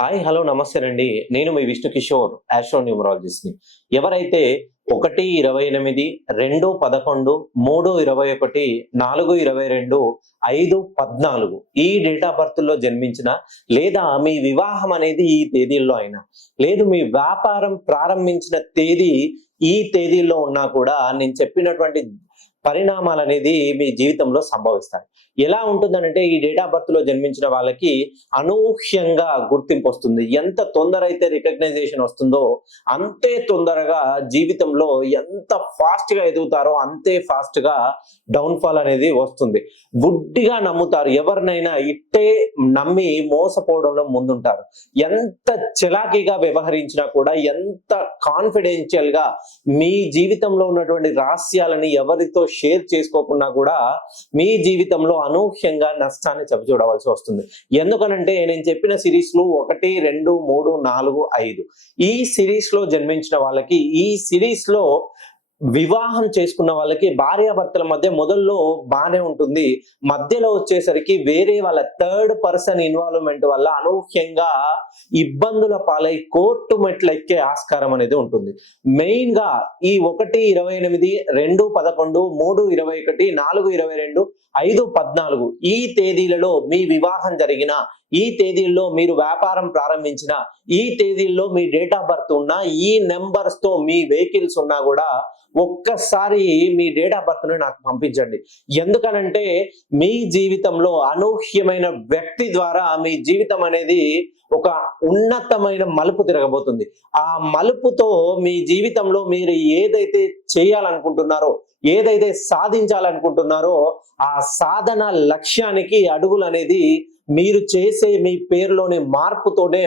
Hi hello నమస్తేనండి. నేను మీ విష్ణు కిషోర్ ఆస్ట్రోన్యూమరాలజిస్ట్‌ని. ఎవరైతే 1/28, 2/11, 3/21, 4/22, 5/14 ఈ డేట్ ఆఫ్ బర్త్‌లో జన్మించిన లేదా మీ వివాహం అనేది ఈ తేదీల్లో అయినా, లేదు మీ వ్యాపారం ప్రారంభించిన తేదీ ఈ తేదీల్లో ఉన్నా కూడా నేను చెప్పినటువంటి పరిణామాలనేది మీ జీవితంలో సంభవిస్తాయి. ఎలా ఉంటుందనంటే ఈ డేట్ ఆఫ్ బర్త్‌లో జన్మించిన వాళ్ళకి అనూహ్యంగా గుర్తింపొస్తుంది. ఎంత తొందర అయితే రికగ్నైజేషన్ వస్తుందో అంతే తొందరగా జీవితంలో ఎంత ఫాస్ట్‌గా ఎదుగుతారో అంతే ఫాస్ట్‌గా డౌన్‌ఫాల్ అనేది వస్తుంది. గుడ్డిగా నమ్ముతారు. ఎవరినైనా ఇట్టే నమ్మి మోసపోవడంలో ముందుంటారు. ఎంత చలాకీగా వ్యవహరించినా కూడా, ఎంత కాన్ఫిడెన్షియల్‌గా మీ జీవితంలో ఉన్నటువంటి రహస్యాలని ఎవరితో షేర్ చేసుకోకున్నా కూడా మీ జీవితంలో అనూహ్యంగా నష్టాన్ని చవిచూడవలసి వస్తుంది. ఎందుకనంటే నేను చెప్పిన సిరీస్‌లు 1, 2, 3, 4, 5 ఈ సిరీస్‌లో జన్మించిన వాళ్ళకి ఈ సిరీస్‌లో వివాహం చేసుకున్న వాళ్ళకి భార్యాభర్తల మధ్య మొదల్లో బానే ఉంటుంది. మధ్యలో వచ్చేసరికి వేరే వాళ్ళ థర్డ్ పర్సన్ ఇన్వాల్వ్‌మెంట్ వల్ల అనూహ్యంగా ఇబ్బందుల పాలై కోర్టు మెట్లెక్కే ఆస్కారం అనేది ఉంటుంది. మెయిన్‌గా ఈ 1/28, 2/11, 3/21, 4/22, 5/14 ఈ తేదీలలో మీ వివాహం జరిగిన, ఈ తేదీల్లో మీరు వ్యాపారం ప్రారంభించిన, ఈ తేదీల్లో మీ డేట్ ఆఫ్ బర్త్ ఉన్న, ఈ నంబర్స్ తో మీ వెహికల్స్ ఉన్నా కూడా ఒక్కసారి మీ డేట్ ఆఫ్ బర్త్ ని నాకు పంపించండి. ఎందుకనంటే మీ జీవితంలో అనూహ్యమైన వ్యక్తి ద్వారా మీ జీవితం అనేది ఒక ఉన్నతమైన మలుపు తిరగబోతుంది. ఆ మలుపుతో మీ జీవితంలో మీరు ఏదైతే చేయాలనుకుంటున్నారో, ఏదైతే సాధించాలనుకుంటున్నారో ఆ సాధన లక్ష్యానికి అడుగులు అనేది మీరు చేసే మీ పేరులోని మార్పుతోనే